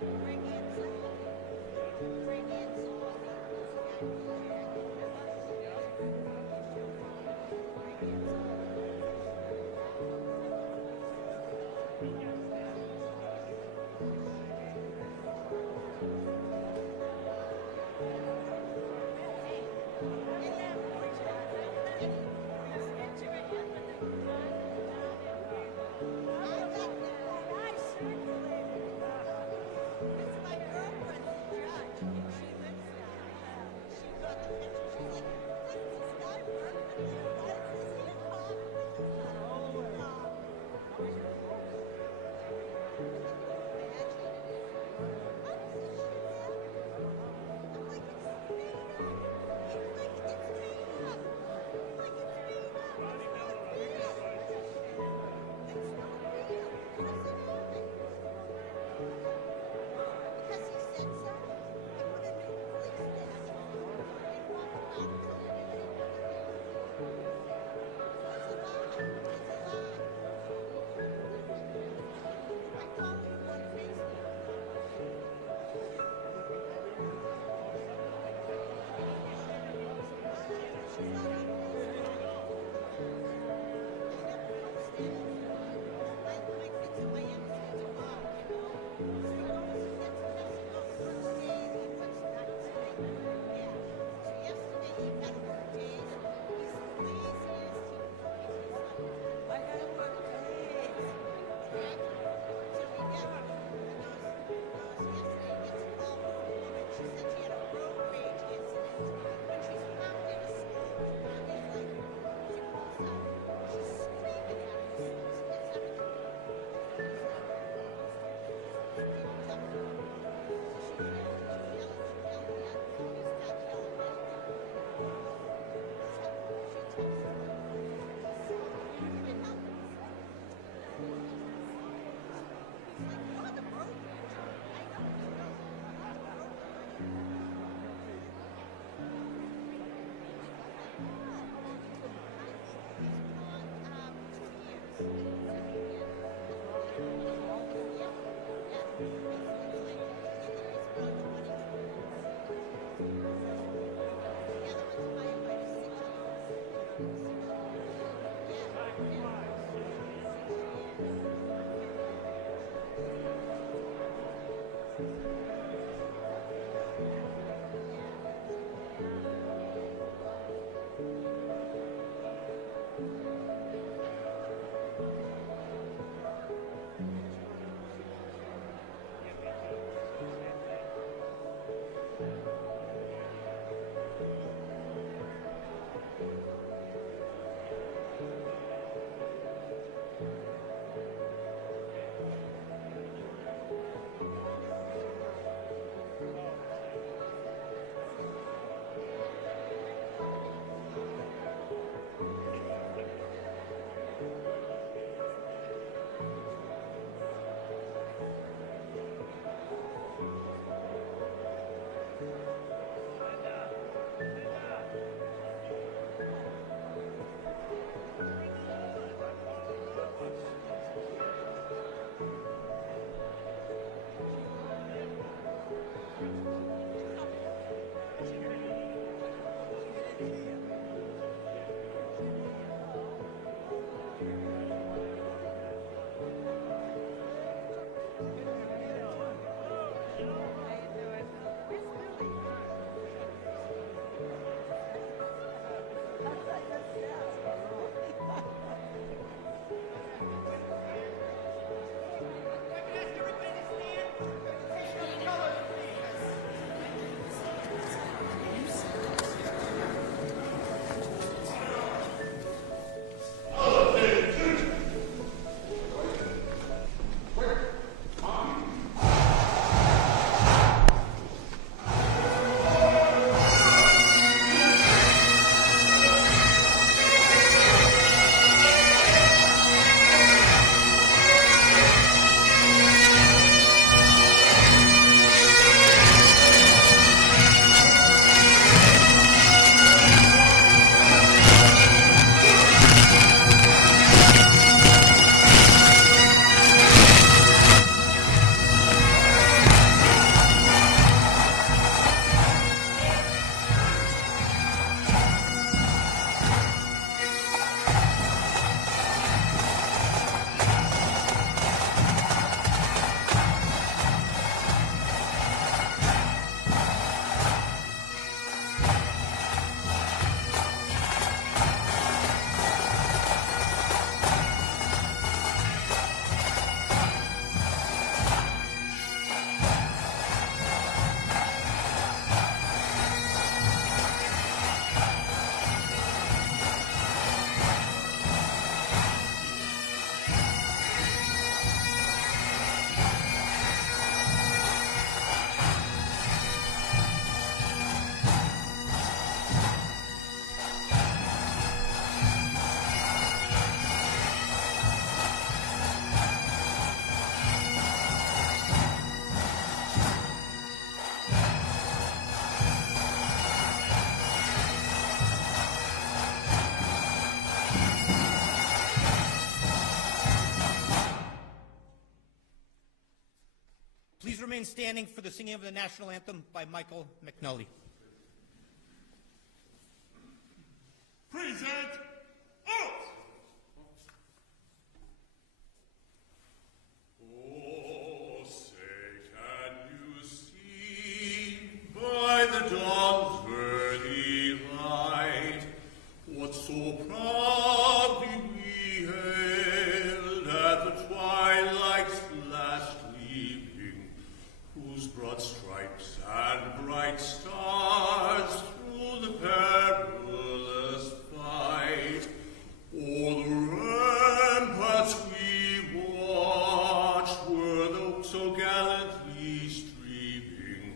Bring in Zoe. Bring in Zoe. Bring in I circulated. It's my Please remain standing for the singing of the national anthem by Michael McNully. Present oath! Oh, say, can you see by the dawn's early light what so proudly we hailed at the twilight's last gleaming, whose broad stripes and bright stars through the perilous fight o'er the ramparts we watched were so gallantly streaming,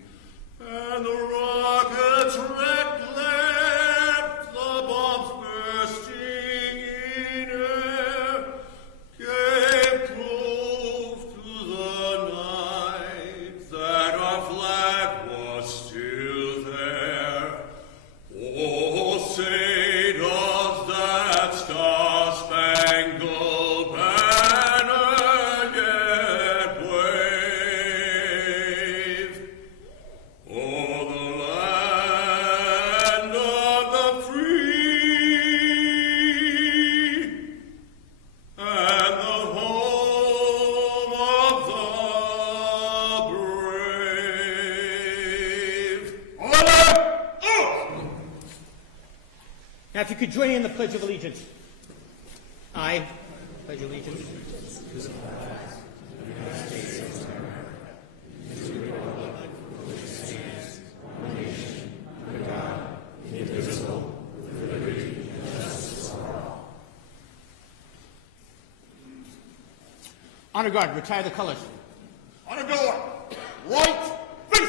and the rockets red glare, the bombs bursting in air, gave proof to the night that our flag was still there. Oh, say does that star-spangled banner yet wave o'er the land of the free and the home of the brave? Order! Oath! Now, if you could join me in the Pledge of Allegiance. I pledge allegiance. Honor guard, retire the colors. Honor guard! Right! Face!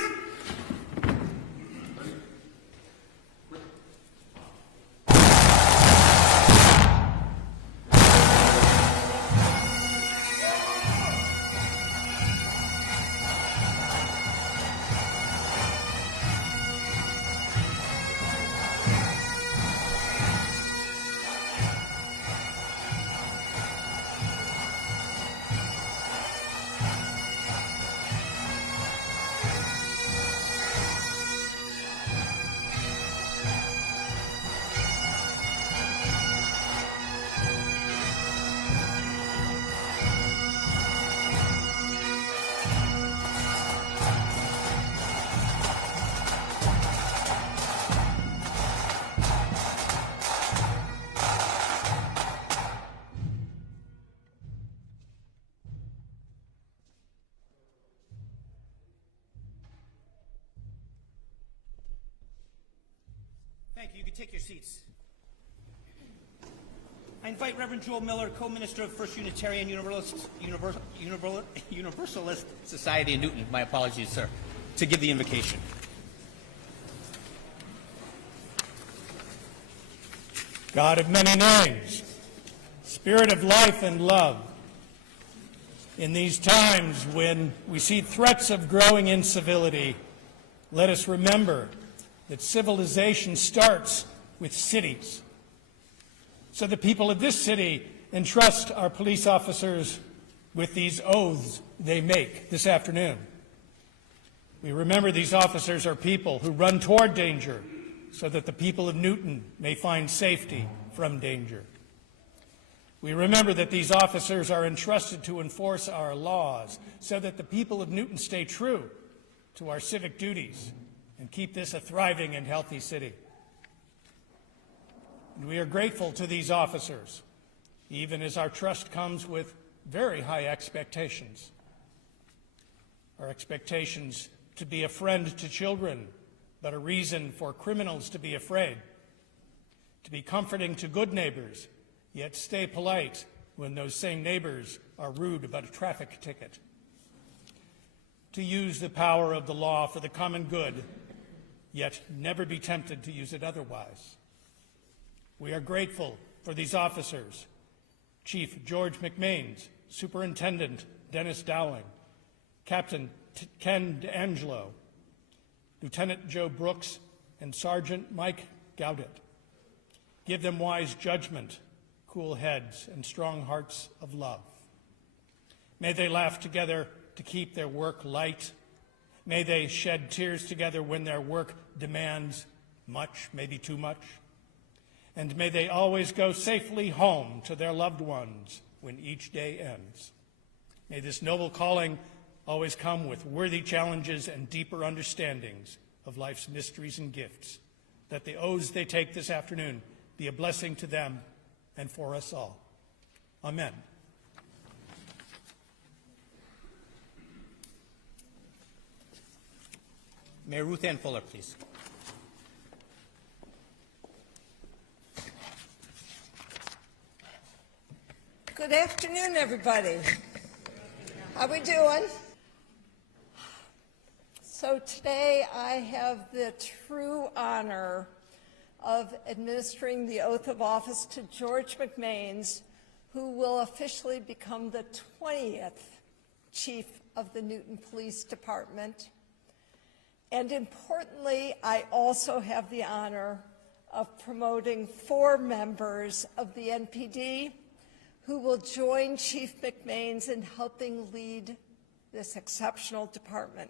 Thank you. You can take your seats. I invite Reverend Joel Miller, co-minister of First Unitarian Universalist Society in Newton, my apologies, sir, to give the invocation. God of many names, Spirit of life and love, in these times when we see threats of growing incivility, let us remember that civilization starts with cities. So the people of this city entrust our police officers with these oaths they make this afternoon. We remember these officers are people who run toward danger so that the people of Newton may find safety from danger. We remember that these officers are entrusted to enforce our laws so that the people of Newton stay true to our civic duties and keep this a thriving and healthy city. And we are grateful to these officers, even as our trust comes with very high expectations. Our expectations to be a friend to children, but a reason for criminals to be afraid. To be comforting to good neighbors, yet stay polite when those same neighbors are rude about a traffic ticket. To use the power of the law for the common good, yet never be tempted to use it otherwise. We are grateful for these officers, Chief George McMains, Superintendent Dennis Dowling, Captain Kenn Dangelo, Lieutenant Joe Brooks, and Sergeant Mike Gaudet. Give them wise judgment, cool heads, and strong hearts of love. May they laugh together to keep their work light. May they shed tears together when their work demands much, maybe too much. And may they always go safely home to their loved ones when each day ends. May this noble calling always come with worthy challenges and deeper understandings of life's mysteries and gifts, that the oaths they take this afternoon be a blessing to them and for us all. Amen. Mayor Ruthanne Fuller, please. Good afternoon, everybody. How we doing? So today I have the true honor of administering the oath of office to George McMains, who will officially become the 20th Chief of the Newton Police Department. And importantly, I also have the honor of promoting 4 members of the NPD who will join Chief McMains in helping lead this exceptional department.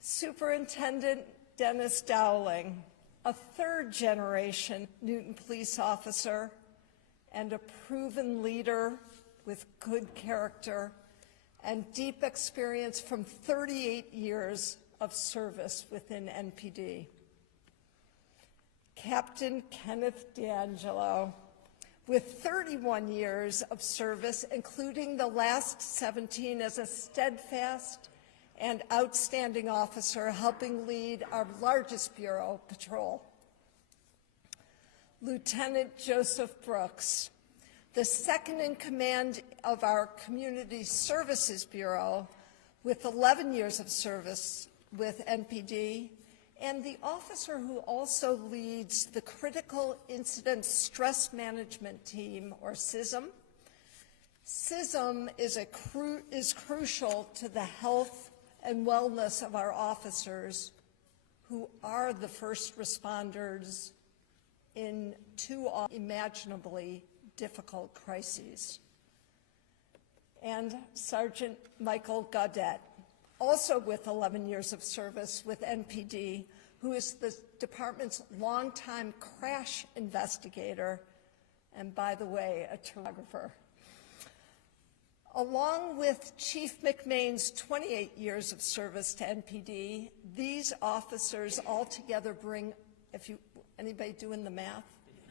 Superintendent Dennis Dowling, a third-generation Newton police officer and a proven leader with good character and deep experience from 38 years of service within NPD. Captain Kenneth Dangelo, with 31 years of service, including the last 17 as a steadfast and outstanding officer helping lead our largest bureau, Patrol. Lieutenant Joseph Brooks, the second in command of our Community Services Bureau, with 11 years of service with NPD, and the officer who also leads the Critical Incident Stress Management Team, or CISM. CISM is crucial to the health and wellness of our officers, who are the first responders in 2 imaginably difficult crises. And Sergeant Michael Gaudet, also with 11 years of service with NPD, who is the department's longtime crash investigator, and by the way, a photographer. Along with Chief McMains' 28 years of service to NPD, these officers altogether bring, anybody doing the math?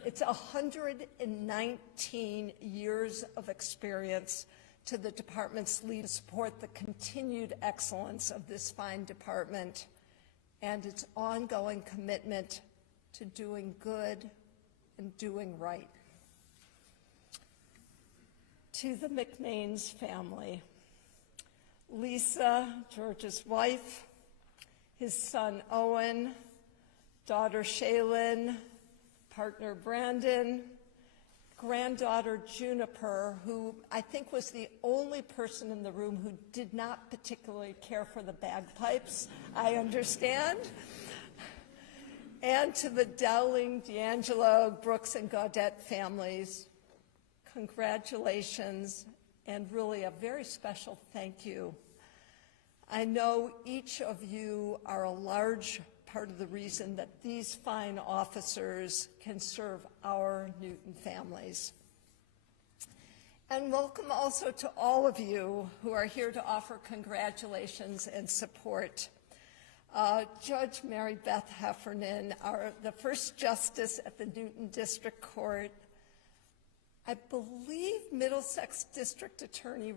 It's 119 years of experience to the department's lead to support the continued excellence of this fine department and its ongoing commitment to doing good and doing right. To the McMains family, Lisa, George's wife, his son Owen, daughter Shaylin, partner Brandon, granddaughter Juniper, who I think was the only person in the room who did not particularly care for the bagpipes, I understand. And to the Dowling, Dangelo, Brooks, and Gaudet families, congratulations, and really a very special thank you. I know each of you are a large part of the reason that these fine officers can serve our Newton families. And welcome also to all of you who are here to offer congratulations and support. Judge Mary Beth Heffernan, the first justice at the Newton District Court. I believe Middlesex District Attorney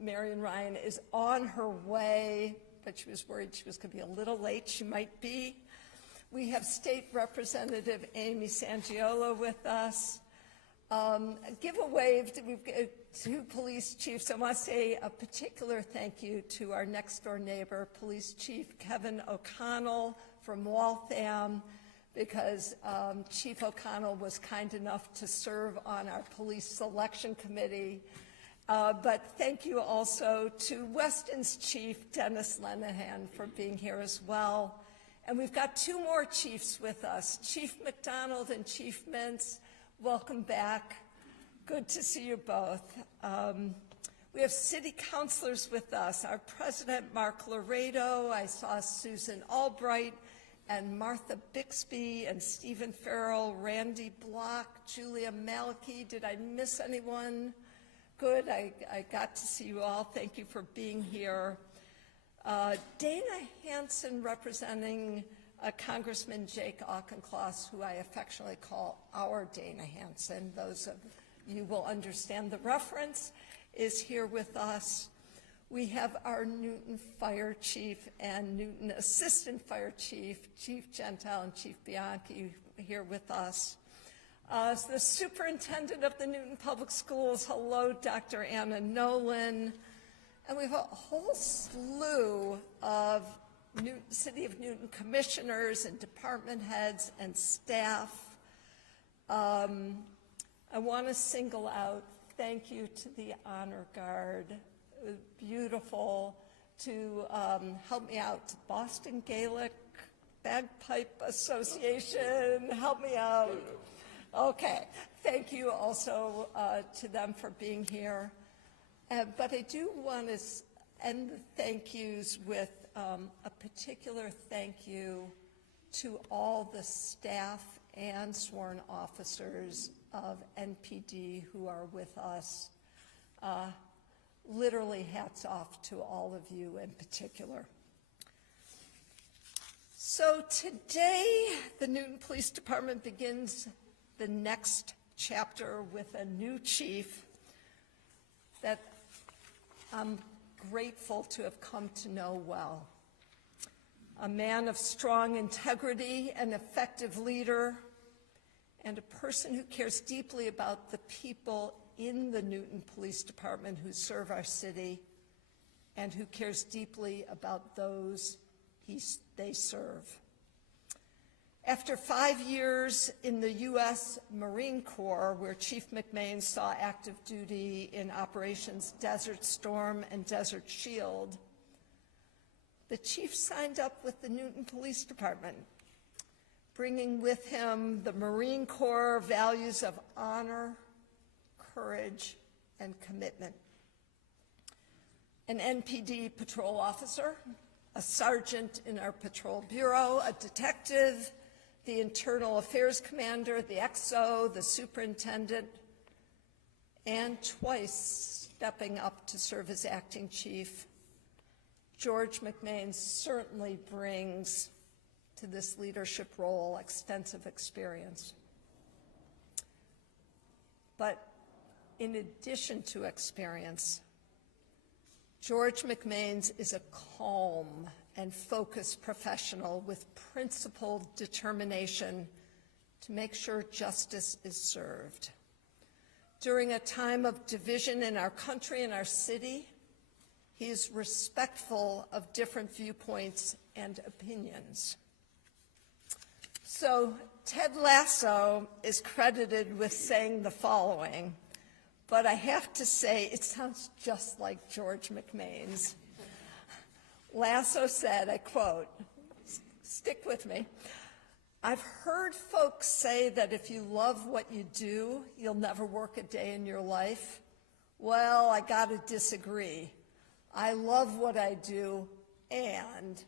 Marion Ryan is on her way, but she was worried she was going to be a little late. She might be. We have State Representative Amy Sangiolo with us. Give a wave to police chiefs. I want to say a particular thank you to our next door neighbor, Police Chief Kevin O'Connell from Waltham, because Chief O'Connell was kind enough to serve on our police selection committee. But thank you also to Weston's Chief, Dennis Lenahan, for being here as well. And we've got 2 more chiefs with us, Chief McDonald and Chief Mintz. Welcome back. Good to see you both. We have city councilors with us, our president, Mark Laredo. I saw Susan Albright and Martha Bixby and Stephen Farrell, Randy Block, Julia Malky. Did I miss anyone? Good, I got to see you all. Thank you for being here. Dana Hansen representing Congressman Jake Auchincloss, who I affectionately call our Dana Hansen. Those of you will understand the reference, is here with us. We have our Newton Fire Chief and Newton Assistant Fire Chief, Chief Gentile and Chief Bianchi, here with us. The Superintendent of the Newton Public Schools, hello, Dr. Anna Nolan. And we have a whole slew of City of Newton commissioners and department heads and staff. I want to single out thank you to the Honor Guard. It was beautiful to help me out. Boston Gaelic Bagpipe Association, help me out. Okay, thank you also to them for being here. But I do want to end the thank yous with a particular thank you to all the staff and sworn officers of NPD who are with us. Literally hats off to all of you in particular. So today, the Newton Police Department begins the next chapter with a new chief that I'm grateful to have come to know well. A man of strong integrity, an effective leader, and a person who cares deeply about the people in the Newton Police Department who serve our city and who cares deeply about those they serve. After 5 years in the U.S. Marine Corps, where Chief McMains saw active duty in Operations Desert Storm and Desert Shield, the chief signed up with the Newton Police Department, bringing with him the Marine Corps values of honor, courage, and commitment. An NPD patrol officer, a sergeant in our patrol bureau, a detective, the internal affairs commander, the XO, the superintendent, and twice stepping up to serve as acting chief. George McMains certainly brings to this leadership role extensive experience. But in addition to experience, George McMains is a calm and focused professional with principled determination to make sure justice is served. During a time of division in our country and our city, he is respectful of different viewpoints and opinions. So Ted Lasso is credited with saying the following, but I have to say it sounds just like George McMains. Lasso said, I quote, stick with me, "I've heard folks say that if you love what you do, you'll never work a day in your life. Well, I gotta disagree. I love what I do, and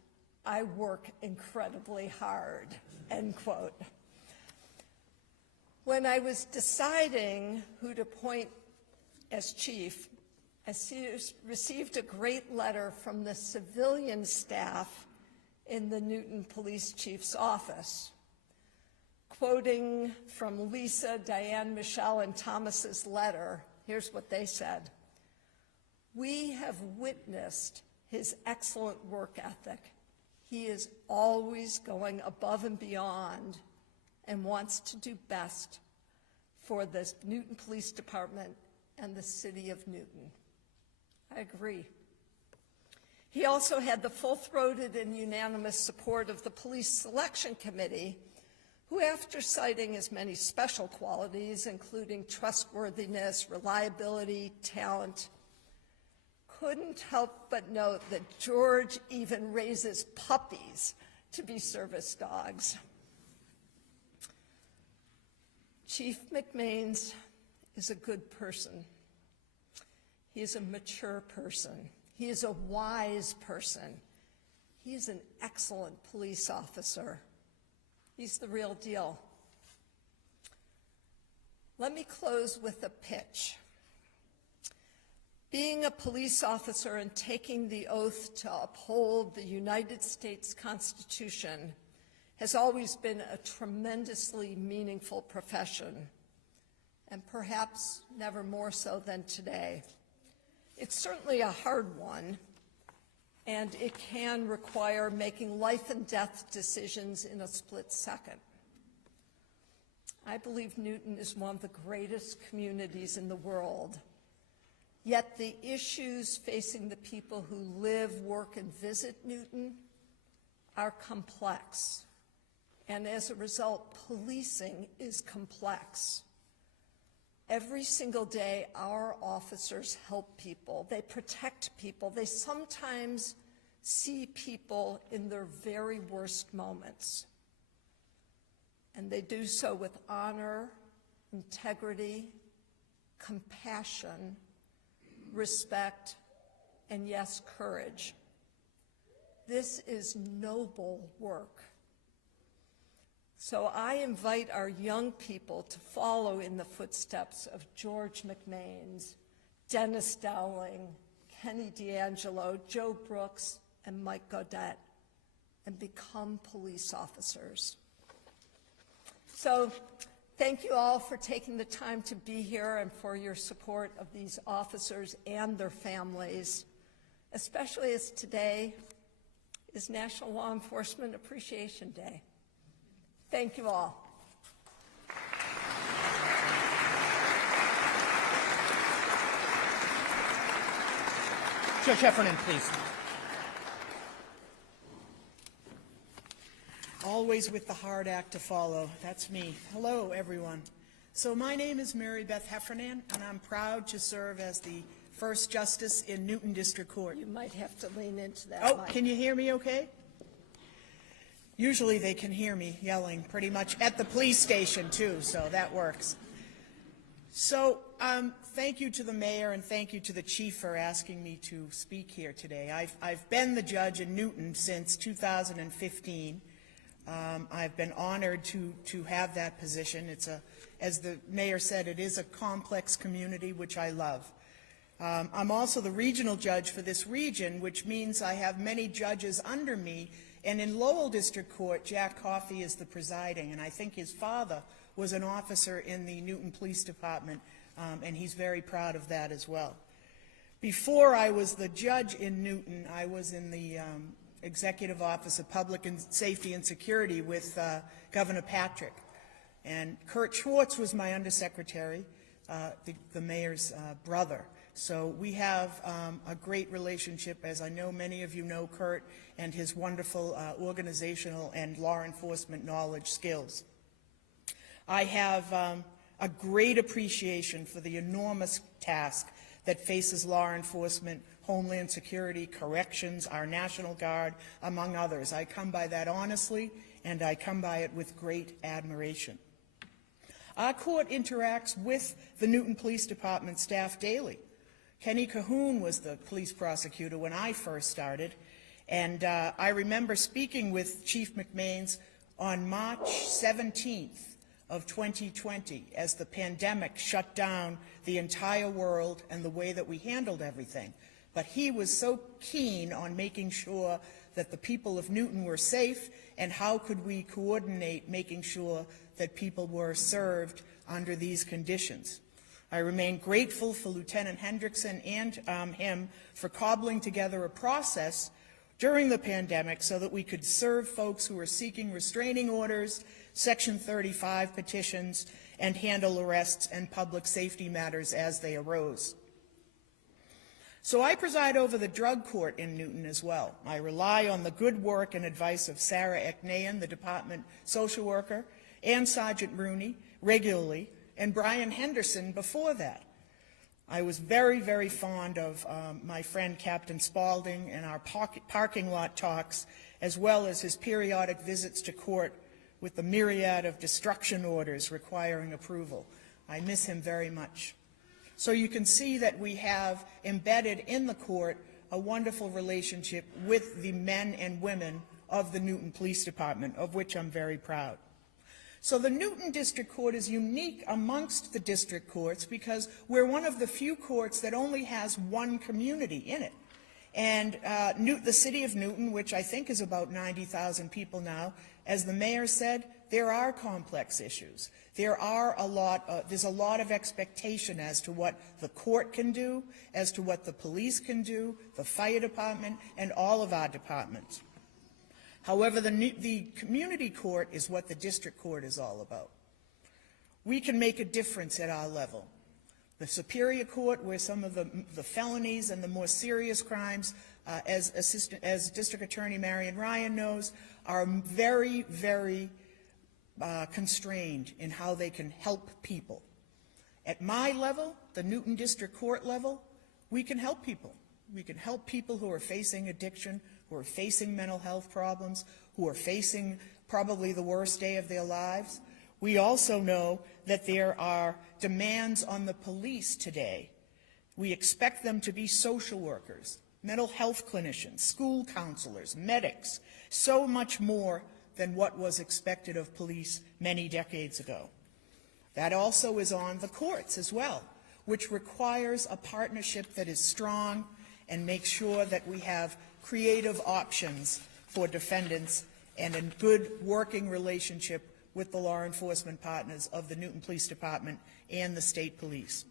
I work incredibly hard," end quote. When I was deciding who to appoint as chief, I received a great letter from the civilian staff in the Newton Police Chief's office. Quoting from Lisa, Diane, Michelle, and Thomas's letter, here's what they said. "We have witnessed his excellent work ethic. He is always going above and beyond and wants to do best for the Newton Police Department and the city of Newton." I agree. He also had the full-throated and unanimous support of the Police Selection Committee, who, after citing his many special qualities, including trustworthiness, reliability, talent, couldn't help but note that George even raises puppies to be service dogs. Chief McMains is a good person. He is a mature person. He is a wise person. He is an excellent police officer. He's the real deal. Let me close with a pitch. Being a police officer and taking the oath to uphold the United States Constitution has always been a tremendously meaningful profession, and perhaps never more so than today. It's certainly a hard one, and it can require making life and death decisions in a split second. I believe Newton is one of the greatest communities in the world. Yet the issues facing the people who live, work, and visit Newton are complex. And as a result, policing is complex. Every single day, our officers help people. They protect people. They sometimes see people in their very worst moments. And they do so with honor, integrity, compassion, respect, and yes, courage. This is noble work. So I invite our young people to follow in the footsteps of George McMains, Dennis Dowling, Kenny Dangelo, Joe Brooks, and Mike Gaudet, and become police officers. So thank you all for taking the time to be here and for your support of these officers and their families, especially as today is National Law Enforcement Appreciation Day. Thank you all. Judge Heffernan, please. Always with the hard act to follow. That's me. Hello, everyone. So my name is Mary Beth Heffernan, and I'm proud to serve as the first justice in Newton District Court. You might have to lean into that Oh, mic. can you hear me okay? Usually they can hear me yelling pretty much at the police station, too, so that works. So thank you to the mayor and thank you to the chief for asking me to speak here today. I've been the judge in Newton since 2015. I've been honored to have that position. It's as the mayor said, it is a complex community, which I love. I'm also the regional judge for this region, which means I have many judges under me. And in Lowell District Court, Jack Coffey is the presiding, and I think his father was an officer in the Newton Police Department, and he's very proud of that as well. Before I was the judge in Newton, I was in the Executive Office of Public Safety and Security with Governor Patrick. And Kurt Schwartz was my undersecretary, the mayor's brother. So we have a great relationship, as I know many of you know Kurt and his wonderful organizational and law enforcement knowledge skills. I have a great appreciation for the enormous task that faces law enforcement, Homeland Security, corrections, our National Guard, among others. I come by that honestly, and I come by it with great admiration. Our court interacts with the Newton Police Department staff daily. Kenny Cahoon was the police prosecutor when I first started, and I remember speaking with Chief McMains on March 17th of 2020 as the pandemic shut down the entire world and the way that we handled everything. But he was so keen on making sure that the people of Newton were safe, and how could we coordinate making sure that people were served under these conditions. I remain grateful for Lieutenant Hendrickson and him for cobbling together a process during the pandemic so that we could serve folks who were seeking restraining orders, Section 35 petitions, and handle arrests and public safety matters as they arose. So I preside over the drug court in Newton as well. I rely on the good work and advice of Sarah Eknayan, the department social worker, and Sergeant Rooney regularly, and Brian Henderson before that. I was very, very fond of my friend Captain Spaulding and our parking lot talks, as well as his periodic visits to court with the myriad of destruction orders requiring approval. I miss him very much. So you can see that we have embedded in the court a wonderful relationship with the men and women of the Newton Police Department, of which I'm very proud. So the Newton District Court is unique amongst the district courts because we're one of the few courts that only has one community in it. And the city of Newton, which I think is about 90,000 people now, as the mayor said, there are complex issues. There's a lot of expectation as to what the court can do, as to what the police can do, the fire department, and all of our departments. However, the community court is what the district court is all about. We can make a difference at our level. The Superior Court, where some of the felonies and the more serious crimes, as District Attorney Marion Ryan knows, are very, very constrained in how they can help people. At my level, the Newton District Court level, we can help people. We can help people who are facing addiction, who are facing mental health problems, who are facing probably the worst day of their lives. We also know that there are demands on the police today. We expect them to be social workers, mental health clinicians, school counselors, medics, so much more than what was expected of police many decades ago. That also is on the courts as well, which requires a partnership that is strong and makes sure that we have creative options for defendants and a good working relationship with the law enforcement partners of the Newton Police Department and the state police.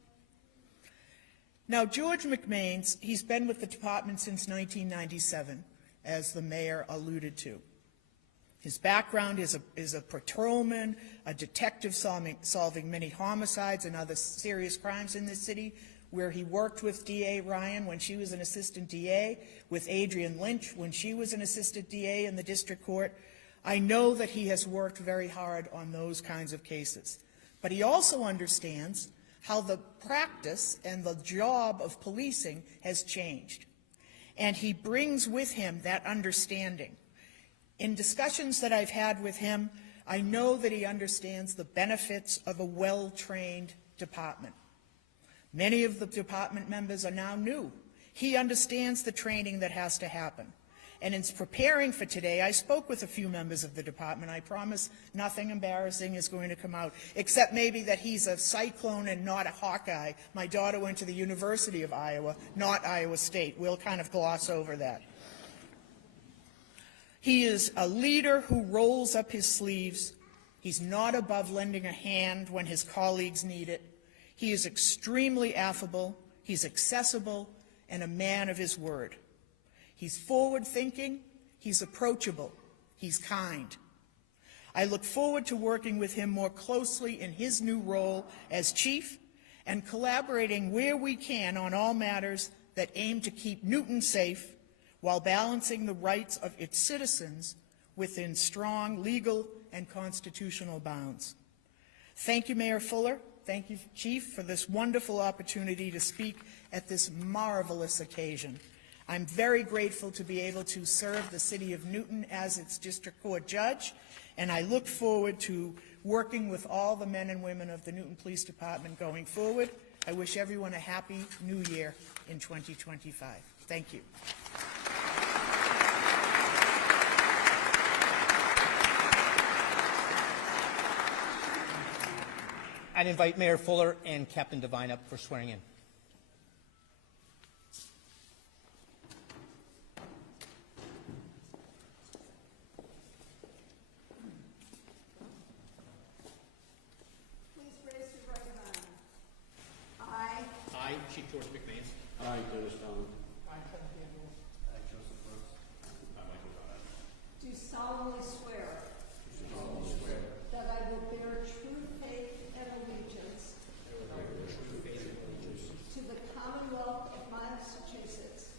Now, George McMains, he's been with the department since 1997, as the mayor alluded to. His background is a patrolman, a detective solving many homicides and other serious crimes in this city, where he worked with D.A. Ryan when she was an assistant D.A., with Adrienne Lynch when she was an assistant D.A. in the district court. I know that he has worked very hard on those kinds of cases. But he also understands how the practice and the job of policing has changed. And he brings with him that understanding. In discussions that I've had with him, I know that he understands the benefits of a well-trained department. Many of the department members are now new. He understands the training that has to happen. And in preparing for today, I spoke with a few members of the department. I promise nothing embarrassing is going to come out, except maybe that he's a Cyclone and not a Hawkeye. My daughter went to the University of Iowa, not Iowa State. We'll kind of gloss over that. He is a leader who rolls up his sleeves. He's not above lending a hand when his colleagues need it. He is extremely affable. He's accessible and a man of his word. He's forward-thinking, he's approachable, he's kind. I look forward to working with him more closely in his new role as chief and collaborating where we can on all matters that aim to keep Newton safe while balancing the rights of its citizens within strong legal and constitutional bounds. Thank you, Mayor Fuller. Thank you, Chief, for this wonderful opportunity to speak at this marvelous occasion. I'm very grateful to be able to serve the City of Newton as its District Court Judge, and I look forward to working with all the men and women of the Newton Police Department going forward. I wish everyone a happy New Year in 2025. Thank you. I'd invite Mayor Fuller and Captain Devine up for swearing in. I, Chief George McMains, I, Dennis Dowling. Do solemnly swear that I will bear true faith and allegiance to the Commonwealth of Massachusetts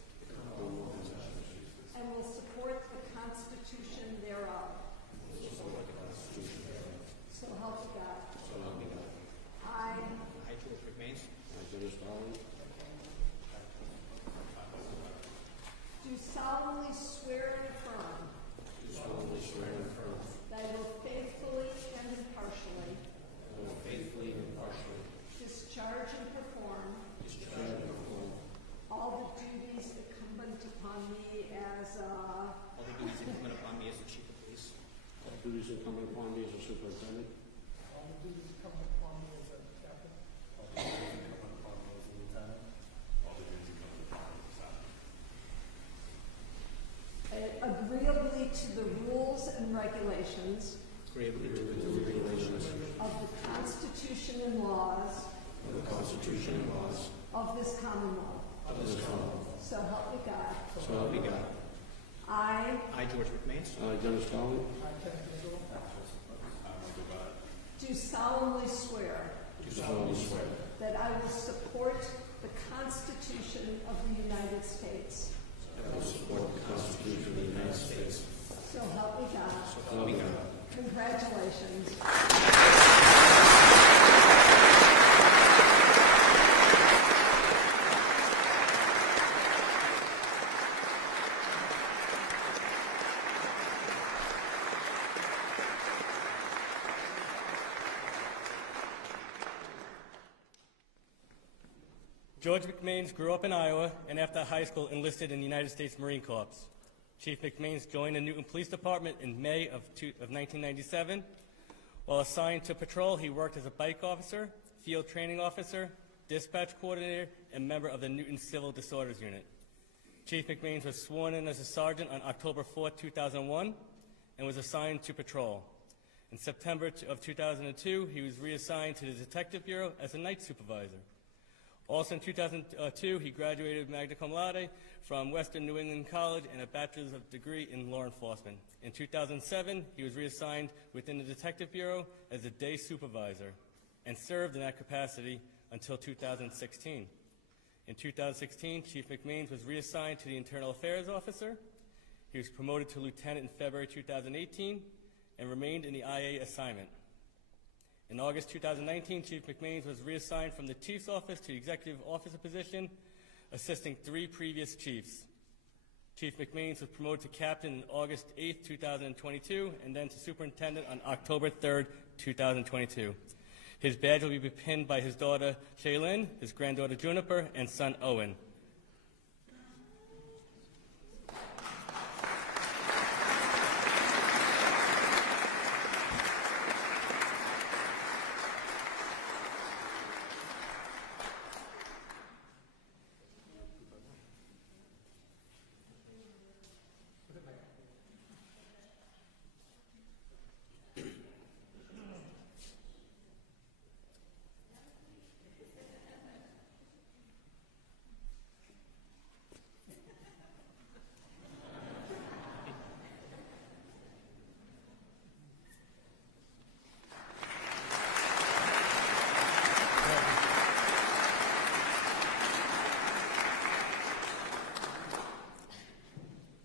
and will support the Constitution thereof. So help me God. I, George McMains, I, Dennis Dowling. do solemnly swear and affirm that I will faithfully and impartially discharge discharge and perform all the duties incumbent upon me as a all the duties incumbent upon me as the Chief of Police all the duties incumbent upon me as a superintendent all the duties incumbent upon me as a captain, all the duties incumbent upon me as a lieutenant, all the duties incumbent upon me as a sergeant. agreeably to the rules and regulations agreeably to the regulations of the Constitution and laws of the Constitution and laws of this Commonwealth. of this Commonwealth. So help me God. So help me God. I I, George McMains, I, Dennis Dowling, do solemnly swear do solemnly swear that I will support the Constitution of the United States. that I will support the Constitution of the United States. So help me God. So help me God. Congratulations. George McMains grew up in Iowa and after high school enlisted in the United States Marine Corps. Chief McMains joined the Newton Police Department in May of 1997. While assigned to patrol, he worked as a bike officer, field training officer, dispatch coordinator, and member of the Newton Civil Disorders Unit. Chief McMains was sworn in as a sergeant on October 4, 2001, and was assigned to patrol. In September of 2002, he was reassigned to the Detective Bureau as a night supervisor. Also in 2002, he graduated magna cum laude from Western New England College and a bachelor's degree in law enforcement. In 2007, he was reassigned within the Detective Bureau as a day supervisor and served in that capacity until 2016. In 2016, Chief McMains was reassigned to the Internal Affairs Officer. He was promoted to lieutenant in February 2018 and remained in the IA assignment. In August 2019, Chief McMains was reassigned from the Chief's Office to the Executive Officer position, assisting 3 previous chiefs. Chief McMains was promoted to Captain on August 8, 2022, and then to Superintendent on October 3, 2022. His badge will be pinned by his daughter, Shaylin, his granddaughter, Juniper, and son, Owen.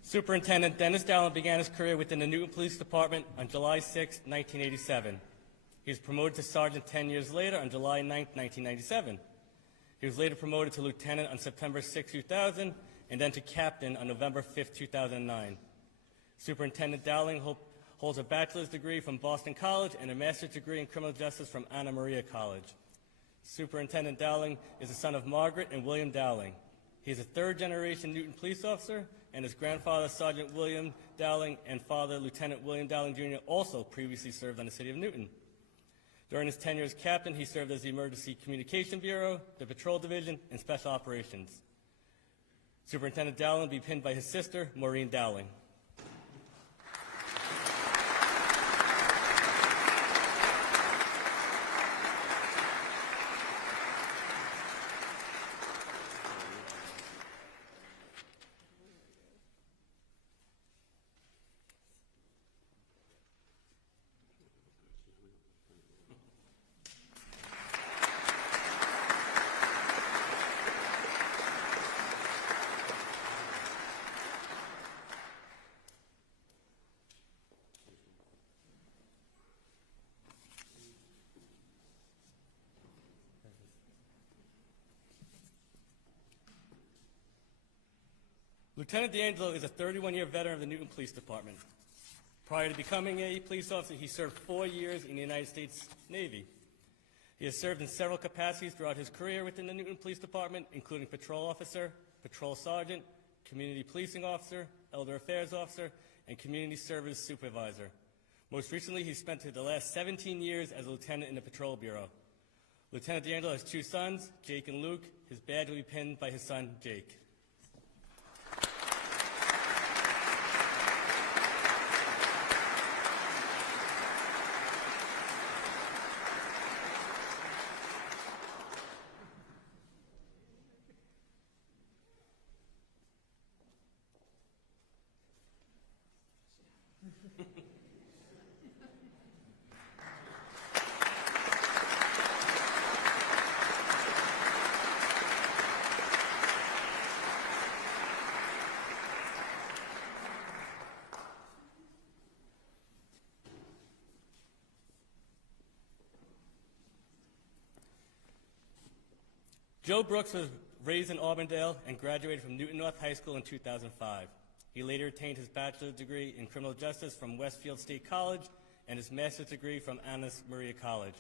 Superintendent Dennis Dowling began his career within the Newton Police Department on July 6, 1987. He was promoted to sergeant 10 years later on July 9, 1997. He was later promoted to lieutenant on September 6, 2000, and then to captain on November 5, 2009. Superintendent Dowling holds a bachelor's degree from Boston College and a master's degree in criminal justice from Anna Maria College. Superintendent Dowling is the son of Margaret and William Dowling. He is a third-generation Newton police officer, and his grandfather, Sergeant William Dowling, and father, Lieutenant William Dowling, Jr., also previously served on the City of Newton. During his tenure as captain, he served as the Emergency Communication Bureau, the Patrol Division, and Special Operations. Superintendent Dowling will be pinned by his sister, Maureen Dowling. Lieutenant Dangelo is a 31-year veteran of the Newton Police Department. Prior to becoming a police officer, he served 4 years in the United States Navy. He He has served in several capacities throughout his career within the Newton Police Department, including patrol officer, patrol sergeant, community policing officer, elder affairs officer, and community service supervisor. Most recently, he spent the last 17 years as a lieutenant in the Patrol Bureau. Lieutenant Dangelo has 2 sons, Jake and Luke. His badge will be pinned by his son, Jake. Joe Brooks was raised in Auburndale and graduated from Newton North High School in 2005. He later attained his bachelor's degree in criminal justice from Westfield State College and his master's degree from Anna Maria College.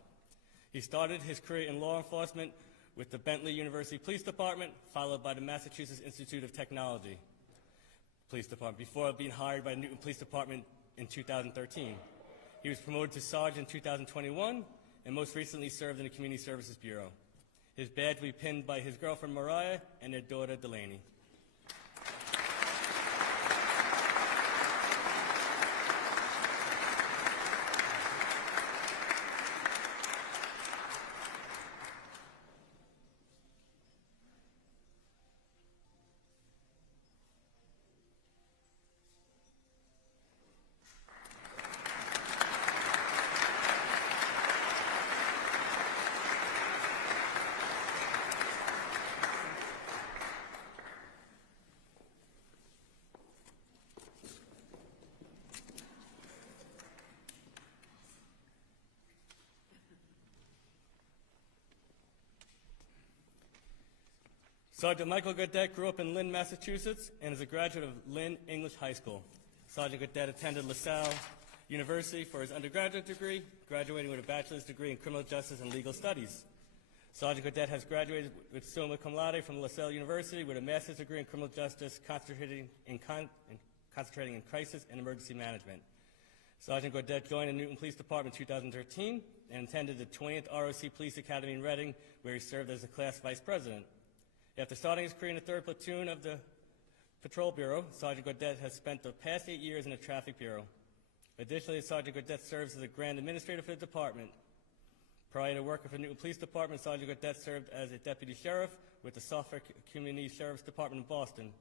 He started his career in law enforcement with the Bentley University Police Department, followed by the Massachusetts Institute of Technology Police Department, before being hired by the Newton Police Department in 2013. He was promoted to sergeant in 2021 and most recently served in the Community Services Bureau. His badge will be pinned by his girlfriend, Mariah, and their daughter, Delaney. Sergeant Michael Gaudet grew up in Lynn, Massachusetts, and is a graduate of Lynn English High School. Sergeant Gaudet attended LaSalle University for his undergraduate degree, graduating with a bachelor's degree in criminal justice and legal studies. Sergeant Gaudet has graduated with summa cum laude from LaSalle University with a master's degree in criminal justice, concentrating in crisis and emergency management. Sergeant Gaudet joined the Newton Police Department in 2013 and attended the 20th ROC Police Academy in Reading, where he served as a class vice president. After starting his career in the 3rd Platoon of the Patrol Bureau, Sergeant Gaudet has spent the past 8 years in the Traffic Bureau. Additionally, Sergeant Gaudet serves as a Grand Administrator for the department. Prior to working for the Newton Police Department, Sergeant Gaudet served as a Deputy Sheriff with the Suffolk Community Sheriff's Department in Boston.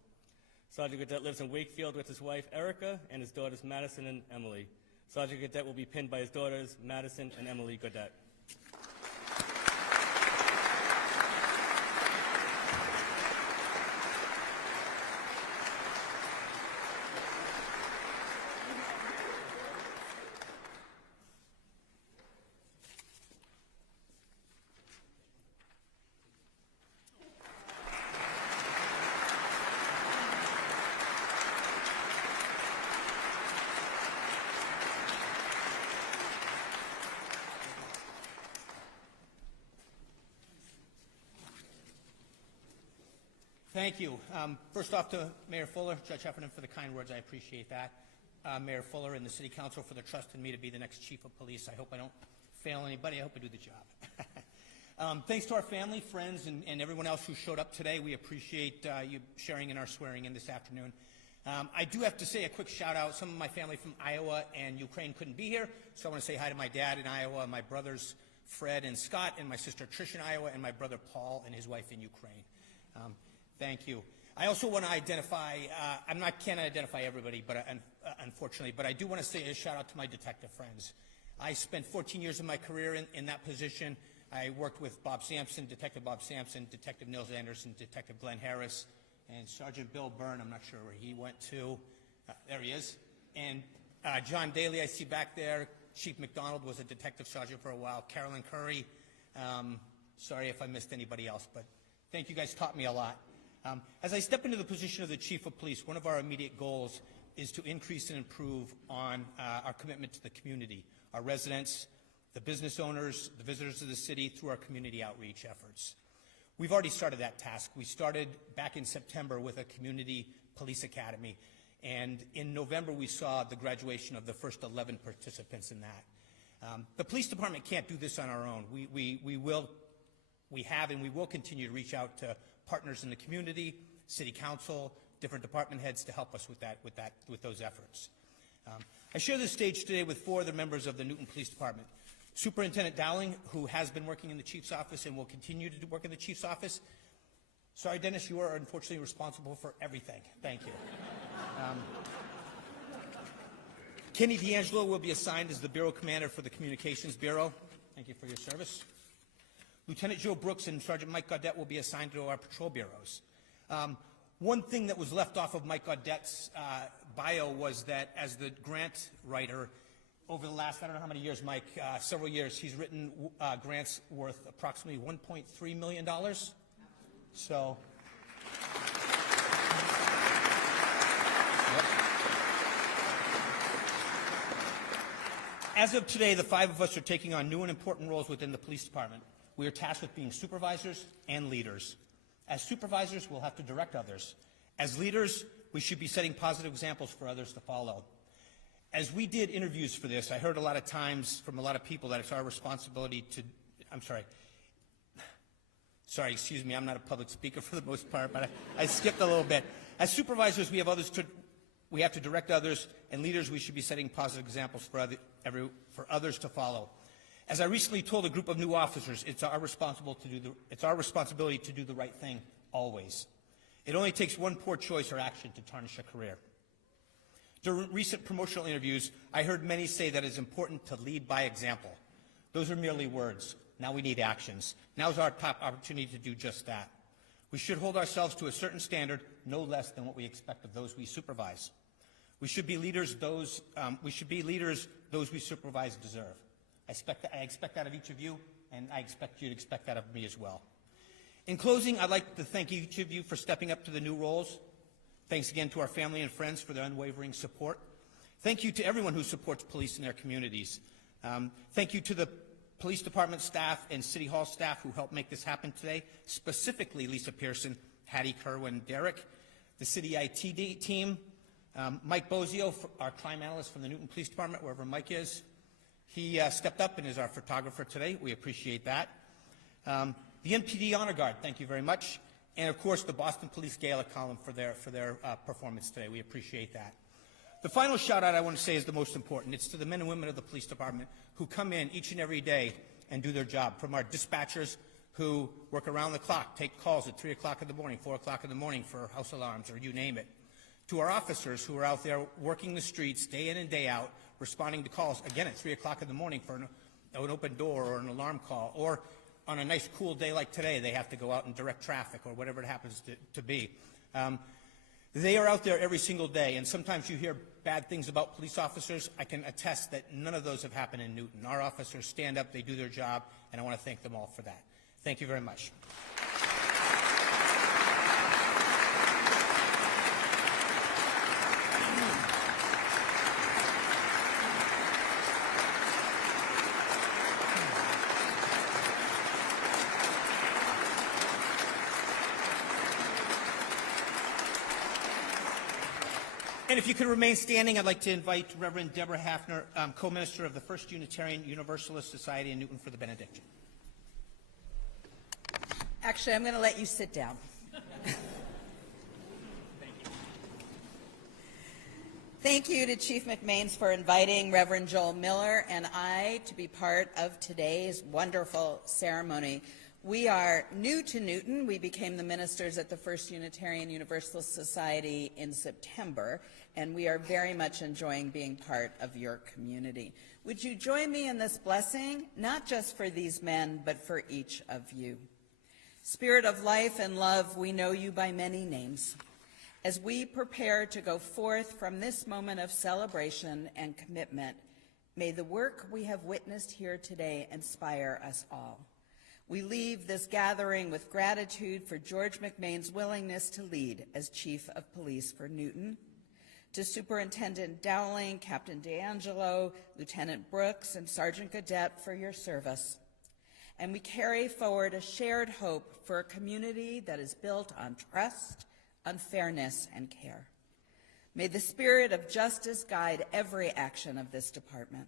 Sergeant Gaudet lives in Wakefield with his wife, Erica, and his daughters, Madison and Emily. Sergeant Gaudet will be pinned by his daughters, Madison and Emily Gaudet. Thank you. First off to Mayor Fuller, Judge Heffernan for the kind words. I appreciate that. Mayor Fuller and the City Council for the trust in me to be the next Chief of Police. I hope I don't fail anybody. I hope I do the job. Thanks to our family, friends, and everyone else who showed up today. We appreciate you sharing in our swearing in this afternoon. I do have to say a quick shout out. Some of my family from Iowa and Ukraine couldn't be here, so I want to say hi to my dad in Iowa, my brothers Fred and Scott, and my sister Trish in Iowa, and my brother Paul and his wife in Ukraine. Thank you. I also want to identify, can't identify everybody, but unfortunately, but I do want to say a shout out to my detective friends. I spent 14 years of my career in that position. I worked with Bob Sampson, Detective Bob Sampson, Detective Nils Anderson, Detective Glenn Harris, and Sergeant Bill Byrne. I'm not sure where he went to. There he is. And John Daly, I see back there. Chief McDonald was a detective sergeant for a while. Carolyn Curry. Sorry if I missed anybody else, but thank you guys, taught me a lot. As I step into the position of the Chief of Police, one of our immediate goals is to increase and improve on our commitment to the community, our residents, the business owners, the visitors of the city through our community outreach efforts. We've already started that task. We started back in September with a community police academy, and in November we saw the graduation of the first 11 participants in that. The police department can't do this on our own. We have and we will continue to reach out to partners in the community, city council, different department heads to help us with those efforts. I share this stage today with 4 other members of the Newton Police Department. Superintendent Dowling, who has been working in the chief's office and will continue to work in the chief's office. Sorry, Dennis, you are unfortunately responsible for everything. Thank you. Kenny Dangelo will be assigned as the Bureau Commander for the Communications Bureau. Thank you for your service. Lieutenant Joe Brooks and Sergeant Mike Gaudet will be assigned to our patrol bureaus. One thing that was left off of Mike Gaudet's bio was that as the grant writer, over the last, I don't know how many years, Mike, several years, he's written grants worth approximately $1.3 million. So, yep. As of today, the 5 of us are taking on new and important roles within the police department. We are tasked with being supervisors and leaders. As supervisors, we'll have to direct others. As leaders, we should be setting positive examples for others to follow. As we did interviews for this, I heard a lot of times from a lot of people that it's our responsibility to, excuse me, I'm not a public speaker for the most part, but I skipped a little bit. As supervisors, we have to direct others, and leaders, we should be setting positive examples for others to follow. As I recently told a group of new officers, it's our responsibility to do the right thing always. It only takes one poor choice or action to tarnish a career. During recent promotional interviews, I heard many say that it's important to lead by example. Those are merely words. Now we need actions. Now's our top opportunity to do just that. We should hold ourselves to a certain standard, no less than what we expect of those we supervise. We should be leaders those we supervise deserve. I expect that of each of you, and I expect you to expect that of me as well. In closing, I'd like to thank each of you for stepping up to the new roles. Thanks again to our family and friends for their unwavering support. Thank you to everyone who supports police in their communities. Thank you to the police department staff and city hall staff who helped make this happen today, specifically Lisa Pearson, Hattie Kerwin, Derek, the city IT team, Mike Bozio, our crime analyst from the Newton Police Department, wherever Mike is. He stepped up and is our photographer today. We appreciate that. The NPD Honor Guard, thank you very much. And of course, the Boston Police Gala column for their performance today. We appreciate that. The final shout out I want to say is the most important. It's to the men and women of the police department who come in each and every day and do their job. From our dispatchers who work around the clock, take calls at 3 o'clock in the morning, 4 o'clock in the morning for house alarms or you name it. To our officers who are out there working the streets day in and day out, responding to calls, again at 3 o'clock in the morning for an open door or an alarm call, or on a nice cool day like today, they have to go out and direct traffic or whatever it happens to be. They are out there every single day, and sometimes you hear bad things about police officers. I can attest that none of those have happened in Newton. Our officers stand up, they do their job, and I want to thank them all for that. Thank you very much. And if you could remain standing, I'd like to invite Reverend Deborah Hafner, co-minister of the First Unitarian Universalist Society in Newton, for the benediction. Actually, I'm going to let you sit down. Thank you to Chief McMains for inviting Reverend Joel Miller and I to be part of today's wonderful ceremony. We are new to Newton. We became the ministers at the First Unitarian Universalist Society in September, and we are very much enjoying being part of your community. Would you join me in this blessing, not just for these men, but for each of you? Spirit of life and love, we know you by many names. As we prepare to go forth from this moment of celebration and commitment, may the work we have witnessed here today inspire us all. We leave this gathering with gratitude for George McMain's willingness to lead as Chief of Police for Newton, To Superintendent Dowling, Captain Dangelo, Lieutenant Brooks, and Sergeant Gaudet for your service. And we carry forward a shared hope for a community that is built on trust, on fairness, and care. May the spirit of justice guide every action of this department.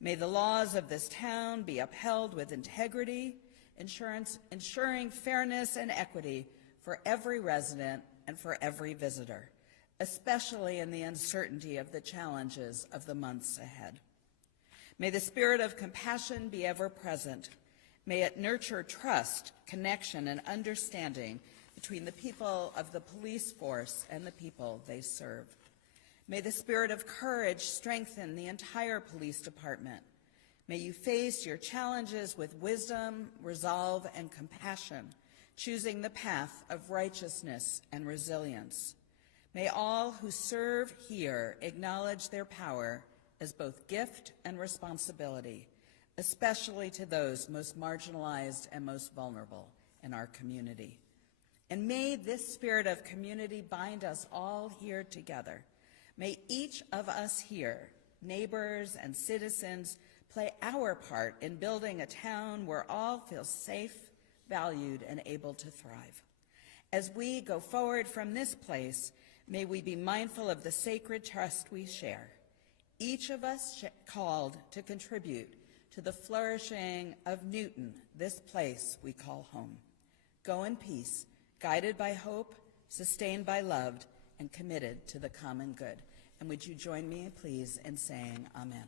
May the laws of this town be upheld with integrity, ensuring fairness and equity for every resident and for every visitor, especially in the uncertainty of the challenges of the months ahead. May the spirit of compassion be ever present. May it nurture trust, connection, and understanding between the people of the police force and the people they serve. May the spirit of courage strengthen the entire police department. May you face your challenges with wisdom, resolve, and compassion, choosing the path of righteousness and resilience. May all who serve here acknowledge their power as both gift and responsibility, especially to those most marginalized and most vulnerable in our community. And may this spirit of community bind us all here together. May each of us here, neighbors and citizens, play our part in building a town where all feel safe, valued, and able to thrive. As we go forward from this place, may we be mindful of the sacred trust we share, each of us called to contribute to the flourishing of Newton, this place we call home. Go in peace, guided by hope, sustained by love, and committed to the common good. And would you join me, please, in saying amen?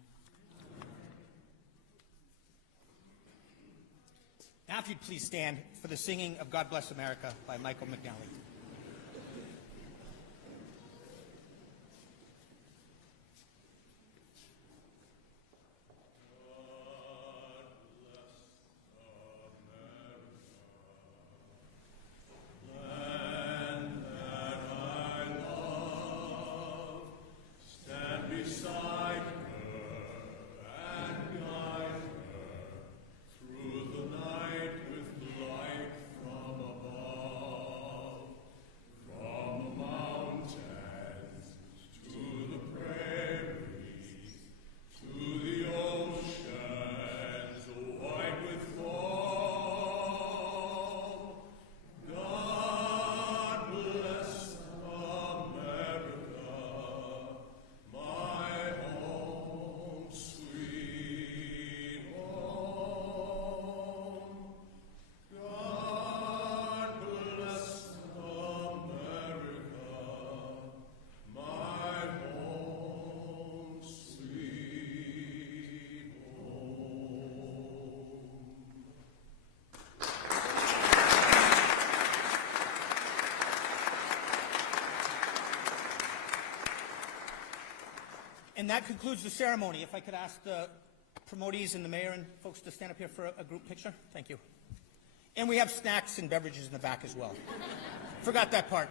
Now if you'd please stand for the singing of God Bless America by Michael McNally. And that concludes the ceremony. If I could ask the promotees and the mayor and folks to stand up here for a group picture. Thank you. And we have snacks and beverages in the back as well. Forgot that part.